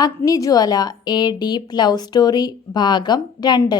Agnijwala a deep love story ഭാഗം രണ്ട്.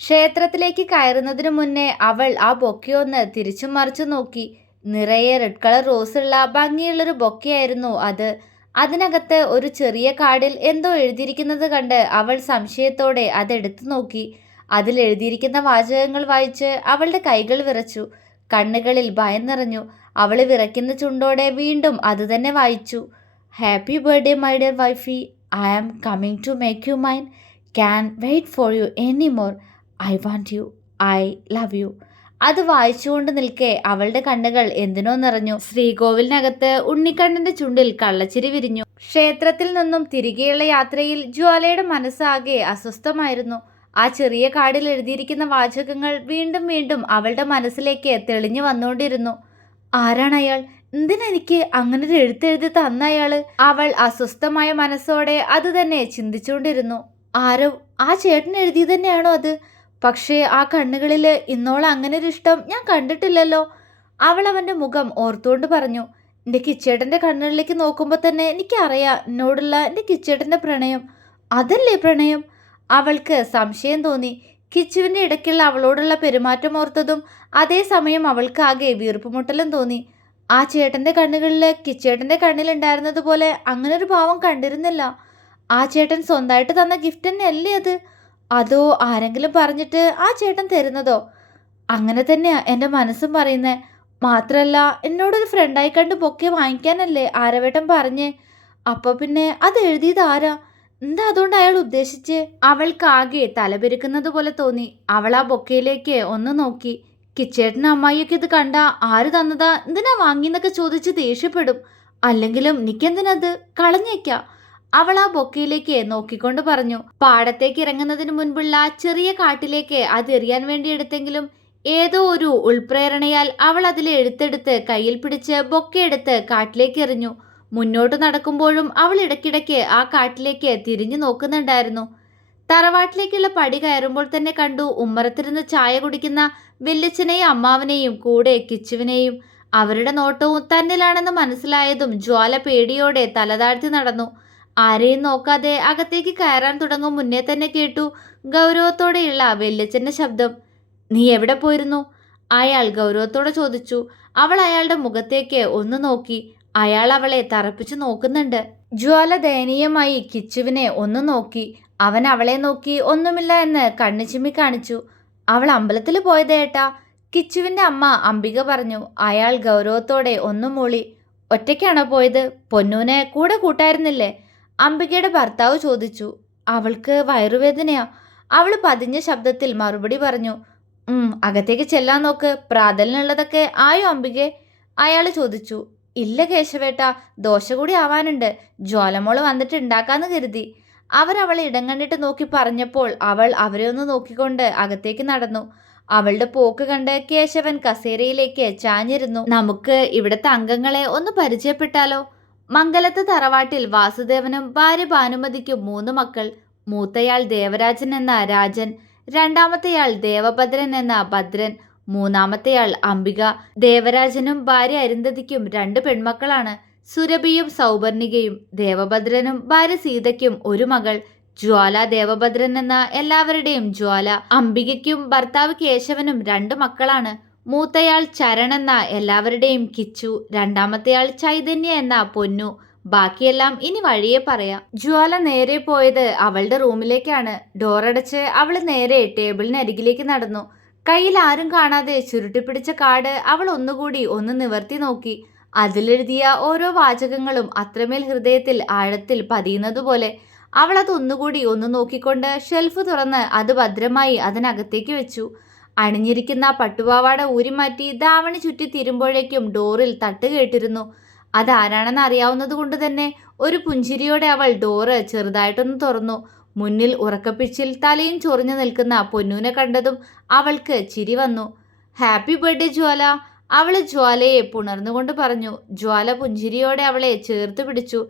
ക്ഷേത്രത്തിലേക്ക് കയറുന്നതിനു മുന്നേ അവൾ ആ ബൊക്കെയൊന്ന് തിരിച്ചു മറിച്ചു നോക്കി. നിറയെ റെഡ് കളർ റോസുള്ള ഭംഗിയുള്ളൊരു ബൊക്കെയായിരുന്നു അത്. അതിനകത്ത് ഒരു ചെറിയ കാർഡിൽ എന്തോ എഴുതിയിരിക്കുന്നത് കണ്ട് അവൾ സംശയത്തോടെ അതെടുത്തു നോക്കി. അതിൽ എഴുതിയിരിക്കുന്ന വാചകങ്ങൾ വായിച്ച് അവളുടെ കൈകൾ വിറച്ചു. കണ്ണുകളിൽ ഭയം നിറഞ്ഞു. അവൾ വിറയ്ക്കുന്ന ചുണ്ടോടെ വീണ്ടും അതുതന്നെ വായിച്ചു. Happy birthday my dear wifey I am coming to make you mine can wait for you any more I want you I love you അത് വായിച്ചുകൊണ്ട് നിൽക്കെ അവളുടെ കണ്ണുകൾ എന്തിനോ നിറഞ്ഞു. ശ്രീകോവിലിനകത്ത് ഉണ്ണിക്കണ്ണന്റെ ചുണ്ടിൽ കള്ളച്ചിരി വിരിഞ്ഞു. ക്ഷേത്രത്തിൽ നിന്നും തിരികെയുള്ള യാത്രയിൽ ജ്വാലയുടെ മനസ്സാകെ അസ്വസ്ഥമായിരുന്നു. ആ ചെറിയ കാർഡിൽ എഴുതിയിരിക്കുന്ന വാചകങ്ങൾ വീണ്ടും വീണ്ടും അവളുടെ മനസ്സിലേക്ക് തെളിഞ്ഞു വന്നുകൊണ്ടിരുന്നു. ആരാണ് അയാൾ? എന്തിനാ എനിക്ക് അങ്ങനെ ഒരു എഴുത്തെഴുതി തന്ന അയാൾ? അവൾ അസ്വസ്ഥമായ മനസ്സോടെ അത് തന്നെ ചിന്തിച്ചുകൊണ്ടിരുന്നു. ആരോ ആ ചേട്ടൻ എഴുതി തന്നെയാണോ അത്? പക്ഷേ ആ കണ്ണുകളിൽ ഇന്നോളം അങ്ങനെ ഒരു ഇഷ്ടം ഞാൻ കണ്ടിട്ടില്ലല്ലോ. അവൾ അവന്റെ മുഖം ഓർത്തുകൊണ്ട് പറഞ്ഞു എന്റെ കിച്ചേട്ടന്റെ കണ്ണുകളിലേക്ക് നോക്കുമ്പോൾ തന്നെ എനിക്കറിയാം എന്നോടുള്ള എന്റെ കിച്ചേട്ടന്റെ പ്രണയം. അതല്ലേ പ്രണയം? അവൾക്ക് സംശയം തോന്നി. കിച്ചുവിന്റെ ഇടയ്ക്കുള്ള അവളോടുള്ള പെരുമാറ്റം ഓർത്തതും അതേസമയം അവൾക്കാകെ വീർപ്പുമുട്ടലും തോന്നി. ആ ചേട്ടന്റെ കണ്ണുകളിൽ കിച്ചേട്ടന്റെ കണ്ണിലുണ്ടായിരുന്നതുപോലെ അങ്ങനെ ഒരു ഭാവം കണ്ടിരുന്നില്ല. ആ ചേട്ടൻ സ്വന്തമായിട്ട് തന്ന ഗിഫ്റ്റ് തന്നെയല്ലേ അത്? അതോ ആരെങ്കിലും പറഞ്ഞിട്ട് ആ ചേട്ടൻ തരുന്നതോ? അങ്ങനെ തന്നെയാ എന്റെ മനസ്സും പറയുന്നത് മാത്രമല്ല എന്നോടൊരു ഫ്രണ്ടായി കണ്ട് ബൊക്കെ വാങ്ങിക്കാനല്ലേ ആരവേട്ടൻ പറഞ്ഞേ? അപ്പോൾ പിന്നെ അത് എഴുതിയത് ആരാ? എന്താ അതുകൊണ്ട് അയാൾ ഉദ്ദേശിച്ച്? അവൾക്കാകെ തലപെരുക്കുന്നത് പോലെ തോന്നി. അവൾ ആ ബൊക്കയിലേക്ക് ഒന്ന് നോക്കി. കിച്ചേട്ടനും അമ്മായിയൊക്കെ ഇത് കണ്ട ആര് തന്നതാ? എന്തിനാ വാങ്ങിന്നൊക്കെ ചോദിച്ച് ദേഷ്യപ്പെടും. അല്ലെങ്കിലും നിക്കെന്തിനത്? കളഞ്ഞേക്കാം. അവൾ ആ ബൊക്കയിലേക്ക് നോക്കിക്കൊണ്ട് പറഞ്ഞു. പാടത്തേക്ക് ഇറങ്ങുന്നതിന് മുൻപുള്ള ചെറിയ കാട്ടിലേക്ക് അത് എറിയാൻ വേണ്ടി എടുത്തെങ്കിലും ഏതോ ഒരു ഉൾപ്രേരണയാൽ അവൾ അതിലെ എഴുത്തെടുത്ത് കയ്യിൽ പിടിച്ച് ബൊക്കയെടുത്ത് കാട്ടിലേക്ക് എറിഞ്ഞു. മുന്നോട്ട് നടക്കുമ്പോഴും അവൾ ഇടയ്ക്കിടയ്ക്ക് ആ കാട്ടിലേക്ക് തിരിഞ്ഞു നോക്കുന്നുണ്ടായിരുന്നു. തറവാട്ടിലേക്കുള്ള പടി കയറുമ്പോൾ തന്നെ കണ്ടു ഉമ്മറത്തിരുന്ന് ചായ കുടിക്കുന്ന വെല്ലച്ചനെയും അമ്മാവനെയും കൂടെ കിച്ചുവിനെയും. അവരുടെ നോട്ടവും തന്നിലാണെന്ന് മനസ്സിലായതും ജ്വാല പേടിയോടെ തലതാഴ്ത്തി നടന്നു. ആരെയും നോക്കാതെ അകത്തേക്ക് കയറാൻ തുടങ്ങും മുന്നേ തന്നെ കേട്ടു ഗൗരവത്തോടെയുള്ള വെല്ലിച്ചന്റെ ശബ്ദം. നീ എവിടെ പോയിരുന്നു? അയാൾ ഗൗരവത്തോടെ ചോദിച്ചു. അവൾ അയാളുടെ മുഖത്തേക്ക് ഒന്ന് നോക്കി. അയാൾ അവളെ തറപ്പിച്ചു നോക്കുന്നുണ്ട്. ജ്വാല ദയനീയമായി കിച്ചുവിനെ ഒന്ന് നോക്കി. അവൻ അവളെ നോക്കി ഒന്നുമില്ല എന്ന് കണ്ണു ചിമ്മി കാണിച്ചു. അവൾ അമ്പലത്തിൽ പോയതേട്ടാ കിച്ചുവിന്റെ അമ്മ അംബിക പറഞ്ഞു. അയാൾ ഗൗരവത്തോടെ ഒന്നു മൂളി. ഒറ്റയ്ക്കാണോ പോയത്? പൊന്നൂനെ കൂടെ കൂട്ടായിരുന്നില്ലേ? അംബികയുടെ ഭർത്താവ് ചോദിച്ചു. അവൾക്ക് വയറുവേദനയാ. അവൾ പതിഞ്ഞ ശബ്ദത്തിൽ മറുപടി പറഞ്ഞു. അകത്തേക്ക് ചെല്ലാൻ നോക്ക്. പ്രാതലിനുള്ളതൊക്കെ ആയോ അംബികെ? അയാൾ ചോദിച്ചു. ഇല്ല കേശവേട്ട ദോശ കൂടി ആവാനുണ്ട്. ജ്വാലമോൾ വന്നിട്ട് ഉണ്ടാക്കാന്ന് കരുതി. അവർ അവളെ ഇടം കണ്ടിട്ട് നോക്കി പറഞ്ഞപ്പോൾ അവൾ അവരെ ഒന്ന് നോക്കിക്കൊണ്ട് അകത്തേക്ക് നടന്നു. അവളുടെ പോക്ക് കണ്ട് കേശവൻ കസേരയിലേക്ക് ചാഞ്ഞിരുന്നു. നമുക്ക് ഇവിടുത്തെ അംഗങ്ങളെ ഒന്ന് പരിചയപ്പെട്ടാലോ? മംഗലത്ത് തറവാട്ടിൽ വാസുദേവനും ഭാര്യ ഭാനുമതിക്കും മൂന്ന് മക്കൾ. മൂത്തയാൾ ദേവരാജൻ എന്ന രാജൻ രണ്ടാമത്തെയാൾ ദേവഭദ്രൻ എന്ന ഭദ്രൻ. മൂന്നാമത്തെയാൾ അംബിക. ദേവരാജനും ഭാര്യ അരുന്ധതിക്കും രണ്ട് പെൺമക്കളാണ്. സുരഭിയും സൗപർണികയും ദേവഭദ്രനും ഭാര്യ സീതയ്ക്കും ഒരു മകൾ. ജ്വാല ദേവഭദ്രൻ എന്ന എല്ലാവരുടെയും ജ്വാല. അംബികയ്ക്കും ഭർത്താവ് കേശവനും രണ്ട് മക്കളാണ്. മൂത്തയാൾ ചരൺ എന്ന എല്ലാവരുടെയും കിച്ചു. രണ്ടാമത്തെയാൾ ചൈതന്യ എന്ന പൊന്നു. ബാക്കിയെല്ലാം ഇനി വഴിയെ പറയാം. ജ്വാല നേരെ പോയത് അവളുടെ റൂമിലേക്കാണ്. ഡോറടച്ച് അവൾ നേരെ ടേബിളിനരികിലേക്ക് നടന്നു. കയ്യിൽ ആരും കാണാതെ ചുരുട്ടിപ്പിടിച്ച കാർഡ് അവൾ ഒന്നുകൂടി ഒന്ന് നിവർത്തി നോക്കി. അതിലെഴുതിയ ഓരോ വാചകങ്ങളും അത്രമേൽ ഹൃദയത്തിൽ ആഴത്തിൽ പതിയുന്നതുപോലെ അവൾ അത് ഒന്നുകൂടി ഒന്ന് നോക്കിക്കൊണ്ട് ഷെൽഫ് തുറന്ന് അത് ഭദ്രമായി അതിനകത്തേക്ക് വെച്ചു. അണിഞ്ഞിരിക്കുന്ന പട്ടുപാവാട ഊരിമാറ്റി ദാവണി ചുറ്റി തീരുമ്പോഴേക്കും ഡോറിൽ തട്ട് കേട്ടിരുന്നു. അതാരാണെന്ന് അറിയാവുന്നത് കൊണ്ട് തന്നെ ഒരു പുഞ്ചിരിയോടെ അവൾ ഡോറ് ചെറുതായിട്ടൊന്ന് തുറന്നു. മുന്നിൽ ഉറക്കപ്പിച്ചിൽ തലയും ചൊറിഞ്ഞു നിൽക്കുന്ന പൊന്നൂനെ കണ്ടതും അവൾക്ക് ചിരി വന്നു. Happy birthday Jwala. അവൾ ജ്വാലയെ പുണർന്നുകൊണ്ട് പറഞ്ഞു. ജ്വാല പുഞ്ചിരിയോടെ അവളെ ചേർത്ത് പിടിച്ചു.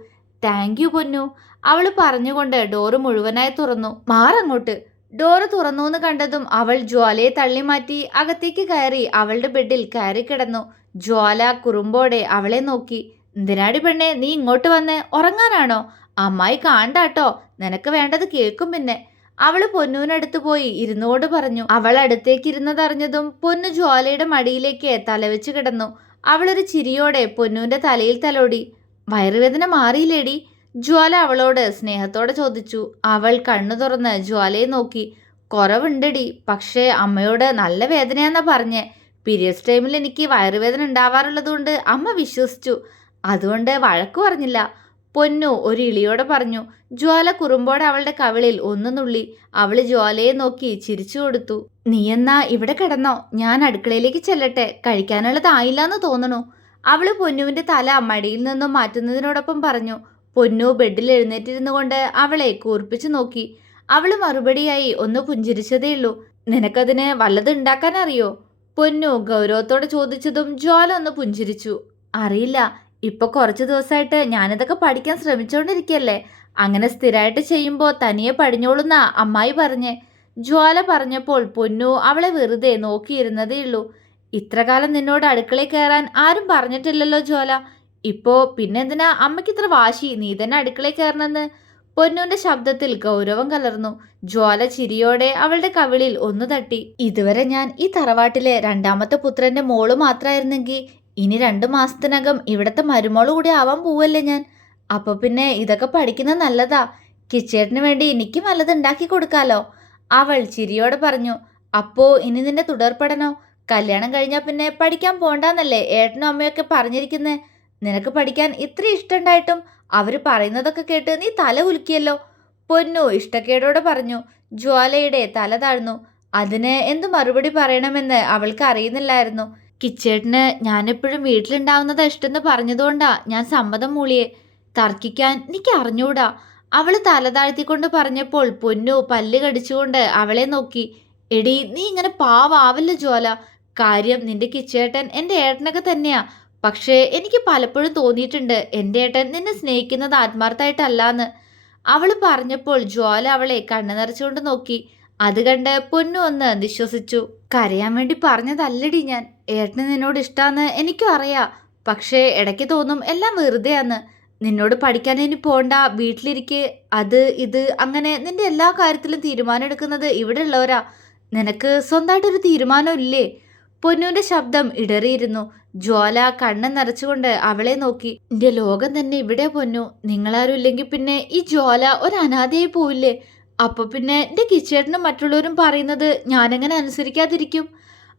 താങ്ക് യു പൊന്നു. അവൾ പറഞ്ഞുകൊണ്ട് ഡോറ് മുഴുവനായി തുറന്നു. മാറങ്ങോട്ട് ഡോറ് തുറന്നു എന്ന് കണ്ടതും അവൾ ജ്വാലയെ തള്ളിമാറ്റി അകത്തേക്ക് കയറി അവളുടെ ബെഡിൽ കയറി കിടന്നു ജ്വാല കുറുമ്പോടെ അവളെ നോക്കി. എന്തിനാടി പെണ്ണെ നീ ഇങ്ങോട്ട് വന്ന്? ഉറങ്ങാനാണോ? അമ്മായി കാണ്ടാട്ടോ. നിനക്ക് വേണ്ടത് കേൾക്കും പിന്നെ. അവൾ പൊന്നൂനടുത്ത് പോയി ഇരുന്നോട് പറഞ്ഞു. അവൾ അടുത്തേക്ക് ഇരുന്നതറിഞ്ഞതും പൊന്നു ജ്വാലയുടെ മടിയിലേക്ക് തലവെച്ച് കിടന്നു. അവളൊരു ചിരിയോടെ പൊന്നൂന്റെ തലയിൽ തലോടി. വയറുവേദന മാറിയില്ലേടി? ജ്വാല അവളോട് സ്നേഹത്തോടെ ചോദിച്ചു. അവൾ കണ്ണു തുറന്ന് ജ്വാലയെ നോക്കി. കുറവുണ്ടടി പക്ഷേ അമ്മയോട് നല്ല വേദനയാന്നാ പറഞ്ഞേ. പീരിയഡ്സ് ടൈമിൽ എനിക്ക് വയറുവേദന ഉണ്ടാവാറുള്ളതുകൊണ്ട് അമ്മ വിശ്വസിച്ചു. അതുകൊണ്ട് വഴക്ക് പറഞ്ഞില്ല. പൊന്നു ഒരു ഇളിയോടെ പറഞ്ഞു ജ്വാല കുറുമ്പോടെ അവളുടെ കവിളിൽ ഒന്ന് നുള്ളി അവൾ ജ്വാലയെ നോക്കി ചിരിച്ചു കൊടുത്തു. നീ എന്നാ ഇവിടെ കിടന്നോ? ഞാൻ അടുക്കളയിലേക്ക് ചെല്ലട്ടെ. കഴിക്കാനുള്ളതായില്ലെന്ന് തോന്നണു. അവൾ പൊന്നുവിന്റെ തല മടിയിൽ നിന്നും മാറ്റുന്നതിനോടൊപ്പം പറഞ്ഞു പൊന്നു ബെഡിൽ എഴുന്നേറ്റിരുന്നു കൊണ്ട് അവളെ കൂർപ്പിച്ചു നോക്കി. അവൾ മറുപടിയായി ഒന്ന് പുഞ്ചിരിച്ചതേയുള്ളൂ നിനക്കതിന് വല്ലത് ഉണ്ടാക്കാൻ അറിയോ? പൊന്നു ഗൗരവത്തോടെ ചോദിച്ചതും ജ്വാല ഒന്ന് പുഞ്ചിരിച്ചു. അറിയില്ല. ഇപ്പൊ കുറച്ച് ദിവസമായിട്ട് ഞാനിതൊക്കെ പഠിക്കാൻ ശ്രമിച്ചുകൊണ്ടിരിക്കല്ലേ അങ്ങനെ സ്ഥിരമായിട്ട് ചെയ്യുമ്പോൾ തനിയെ പടിഞ്ഞോളുന്ന അമ്മായി പറഞ്ഞ്. ജ്വാല പറഞ്ഞപ്പോൾ പൊന്നു അവളെ വെറുതെ നോക്കിയിരുന്നതേ ഉള്ളൂ. ഇത്രകാലം നിന്നോട് അടുക്കളയിൽ കയറാൻ ആരും പറഞ്ഞിട്ടില്ലല്ലോ ജ്വാല. ഇപ്പോ പിന്നെന്തിനാ അമ്മയ്ക്ക് ഇത്ര വാശി? നീ തന്നെ അടുക്കളയിൽ കയറണമെന്ന്. പൊന്നുവിന്റെ ശബ്ദത്തിൽ ഗൗരവം കലർന്നു. ജ്വാല ചിരിയോടെ അവളുടെ കവിളിൽ ഒന്നു തട്ടി. ഇതുവരെ ഞാൻ ഈ തറവാട്ടിലെ രണ്ടാമത്തെ പുത്രന്റെ മോൾ മാത്രമായിരുന്നെങ്കിൽ ഇനി രണ്ട് മാസത്തിനകം ഇവിടുത്തെ മരുമോൾ കൂടി ആവാൻ പോവല്ലേ ഞാൻ. അപ്പോൾ പിന്നെ ഇതൊക്കെ പഠിക്കുന്നത് നല്ലതാ. കിച്ചേട്ടിന് വേണ്ടി എനിക്ക് നല്ലത് ഉണ്ടാക്കി കൊടുക്കാലോ. അവൾ ചിരിയോടെ പറഞ്ഞു അപ്പോ ഇനി നിന്റെ തുടർ പഠനോ? കല്യാണം കഴിഞ്ഞാൽ പിന്നെ പഠിക്കാൻ പോണ്ടെന്നല്ലേ ഏട്ടനും അമ്മയൊക്കെ പറഞ്ഞിരിക്കുന്നേ. നിനക്ക് പഠിക്കാൻ ഇത്ര ഇഷ്ടമുണ്ടായിട്ടും അവർ പറയുന്നതൊക്കെ കേട്ട് നീ തല കുലുക്കിയല്ലോ. പൊന്നു ഇഷ്ടക്കേടോടെ പറഞ്ഞു ജ്വാലയുടെ തല താഴ്ന്നു. അതിന് എന്തു മറുപടി പറയണമെന്ന് അവൾക്ക് അറിയുന്നില്ലായിരുന്നു. കിച്ചേട്ടന് ഞാനെപ്പോഴും വീട്ടിലുണ്ടാവുന്നതാ ഇഷ്ടമെന്ന് പറഞ്ഞതുകൊണ്ടാ ഞാൻ സമ്മതം മൂളിയെ. തർക്കിക്കാൻ എനിക്ക് അറിഞ്ഞൂടാ. അവൾ തലതാഴ്ത്തിക്കൊണ്ട് പറഞ്ഞപ്പോൾ പൊന്നു പല്ല് കടിച്ചുകൊണ്ട് അവളെ നോക്കി. എടി നീ ഇങ്ങനെ പാവാവല്ല ജ്വാല. കാര്യം നിന്റെ കിച്ചേട്ടൻ എന്റെ ഏട്ടനൊക്കെ തന്നെയാ. പക്ഷേ എനിക്ക് പലപ്പോഴും തോന്നിയിട്ടുണ്ട് എന്റെ ഏട്ടൻ നിന്നെ സ്നേഹിക്കുന്നത് ആത്മാർത്ഥമായിട്ടല്ലാന്ന്. അവൾ പറഞ്ഞപ്പോൾ ജ്വാല അവളെ കണ്ണു നിറച്ചുകൊണ്ട് നോക്കി. അത് കണ്ട് പൊന്നു ഒന്ന് വിശ്വസിച്ചു. കരയാൻ വേണ്ടി പറഞ്ഞതല്ലടി ഞാൻ. ഏട്ടന് നിന്നോട് ഇഷ്ടാന്ന് എനിക്കും അറിയാം. പക്ഷേ ഇടയ്ക്ക് തോന്നും എല്ലാം വെറുതെയാന്ന്. നിന്നോട് പഠിക്കാൻ ഇനി പോണ്ട. വീട്ടിലിരിക്കെ. അത് ഇത് അങ്ങനെ നിന്റെ എല്ലാ കാര്യത്തിലും തീരുമാനം എടുക്കുന്നത് ഇവിടെ ഉള്ളവരാ. നിനക്ക് സ്വന്തമായിട്ടൊരു തീരുമാനം ഇല്ലേ? പൊന്നുവിന്റെ ശബ്ദം ഇടറിയിരുന്നു. ജ്വാല കണ്ണ് നിറച്ചുകൊണ്ട് അവളെ നോക്കി. നിന്റെ ലോകം തന്നെ ഇവിടെ പൊന്നു. നിങ്ങളാരും ഇല്ലെങ്കിൽ പിന്നെ ഈ ജ്വാല ഒരു അനാഥയായി പോവില്ലേ? അപ്പൊ പിന്നെ എന്റെ കിച്ചേട്ടനും മറ്റുള്ളവരും പറയുന്നത് ഞാനെങ്ങനെ അനുസരിക്കാതിരിക്കും.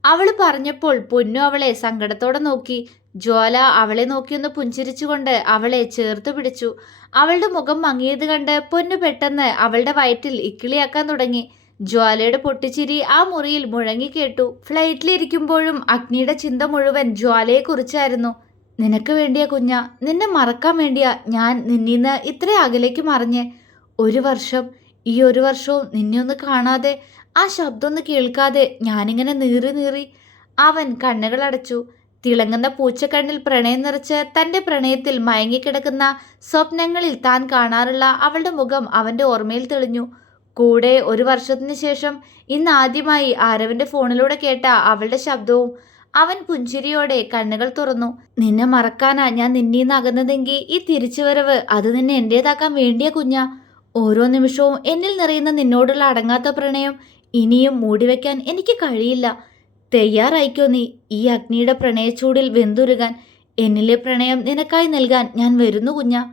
അവൾ പറഞ്ഞപ്പോൾ പൊന്നു അവളെ സങ്കടത്തോടെ നോക്കി. ജ്വാല അവളെ നോക്കിയൊന്ന് പുഞ്ചിരിച്ചുകൊണ്ട് അവളെ ചേർത്ത് പിടിച്ചു. അവളുടെ മുഖം മങ്ങിയത് കണ്ട് പൊന്നു പെട്ടെന്ന് അവളുടെ വയറ്റിൽ ഇക്കിളിയാക്കാൻ തുടങ്ങി. ജ്വാലയുടെ പൊട്ടിച്ചിരി ആ മുറിയിൽ മുഴങ്ങി കേട്ടു. ഫ്ലൈറ്റിലിരിക്കുമ്പോഴും അഗ്നിയുടെ ചിന്ത മുഴുവൻ ജ്വാലയെക്കുറിച്ചായിരുന്നു. നിനക്ക് വേണ്ടിയ കുഞ്ഞ നിന്നെ മറക്കാൻ വേണ്ടിയാ ഞാൻ നിന്നീന്ന് ഇത്ര അകലേക്ക് മറിഞ്ഞ്. ഒരു വർഷം ഈ ഒരു വർഷവും നിന്നെ ഒന്ന് കാണാതെ ആ ശബ്ദമൊന്ന് കേൾക്കാതെ ഞാനിങ്ങനെ നീറി നീറി അവൻ കണ്ണുകൾ അടച്ചു. തിളങ്ങുന്ന പൂച്ചക്കണ്ണിൽ പ്രണയം നിറച്ച് തന്റെ പ്രണയത്തിൽ മയങ്ങിക്കിടക്കുന്ന സ്വപ്നങ്ങളിൽ താൻ കാണാറുള്ള അവളുടെ മുഖം അവന്റെ ഓർമ്മയിൽ തെളിഞ്ഞു. കൂടെ ഒരു വർഷത്തിന് ശേഷം ഇന്ന് ആദ്യമായി ആരവിന്റെ ഫോണിലൂടെ കേട്ട അവളുടെ ശബ്ദവും അവൻ പുഞ്ചിരിയോടെ കണ്ണുകൾ തുറന്നു. നിന്നെ മറക്കാനാ ഞാൻ നിന്നീന്ന് അകന്നതെങ്കിൽ ഈ തിരിച്ചുവരവ് അത് നിന്നെ എന്റേതാക്കാൻ വേണ്ടിയ കുഞ്ഞ. ഓരോ നിമിഷവും എന്നിൽ നിറയുന്ന നിന്നോടുള്ള അടങ്ങാത്ത പ്രണയം ഇനിയും മൂടിവെക്കാൻ എനിക്ക് കഴിയില്ല. തയ്യാറായിക്കോ നീ? ഈ അഗ്നിയുടെ പ്രണയച്ചൂടിൽ വെന്തുരുകാൻ എന്നിലെ പ്രണയം നിനക്കായി നൽകാൻ ഞാൻ വരുന്നു കുഞ്ഞ.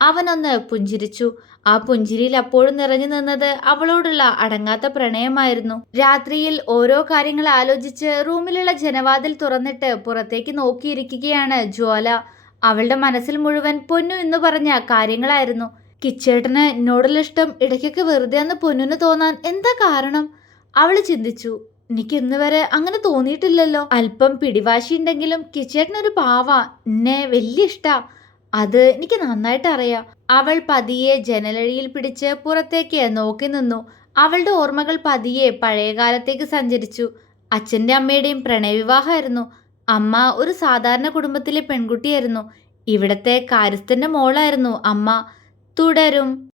അവനൊന്ന് പുഞ്ചിരിച്ചു. ആ പുഞ്ചിരിയിൽ അപ്പോഴും നിറഞ്ഞു നിന്നത് അവളോടുള്ള അടങ്ങാത്ത പ്രണയമായിരുന്നു. രാത്രിയിൽ ഓരോ കാര്യങ്ങൾ ആലോചിച്ച് റൂമിലുള്ള ജനവാതിൽ തുറന്നിട്ട് പുറത്തേക്ക് നോക്കിയിരിക്കുകയാണ് ജ്വാല. അവളുടെ മനസ്സിൽ മുഴുവൻ പൊന്നു എന്ന് പറഞ്ഞ കാര്യങ്ങളായിരുന്നു. കിച്ചേട്ടന് എന്നോടുള്ള ഇഷ്ടം ഇടയ്ക്കൊക്കെ വെറുതെ അന്ന് പൊന്നിന് തോന്നാൻ എന്താ കാരണം? അവൾ ചിന്തിച്ചു. എനിക്ക് ഇന്ന് വരെ അങ്ങനെ തോന്നിയിട്ടില്ലല്ലോ. അല്പം പിടിവാശി ഉണ്ടെങ്കിലും കിച്ചേട്ടനൊരു പാവ. എന്നെ വലിയ ഇഷ്ടാ. അത് എനിക്ക് നന്നായിട്ട് അറിയാം. അവൾ പതിയെ ജനലഴിയിൽ പിടിച്ച് പുറത്തേക്ക് നോക്കി നിന്നു. അവളുടെ ഓർമ്മകൾ പതിയെ പഴയകാലത്തേക്ക് സഞ്ചരിച്ചു. അച്ഛന്റെ അമ്മയുടെയും പ്രണയവിവാഹമായിരുന്നു. അമ്മ ഒരു സാധാരണ കുടുംബത്തിലെ പെൺകുട്ടിയായിരുന്നു. ഇവിടത്തെ കാര്യസ്ഥന്റെ മോളായിരുന്നു അമ്മ. തുടരും.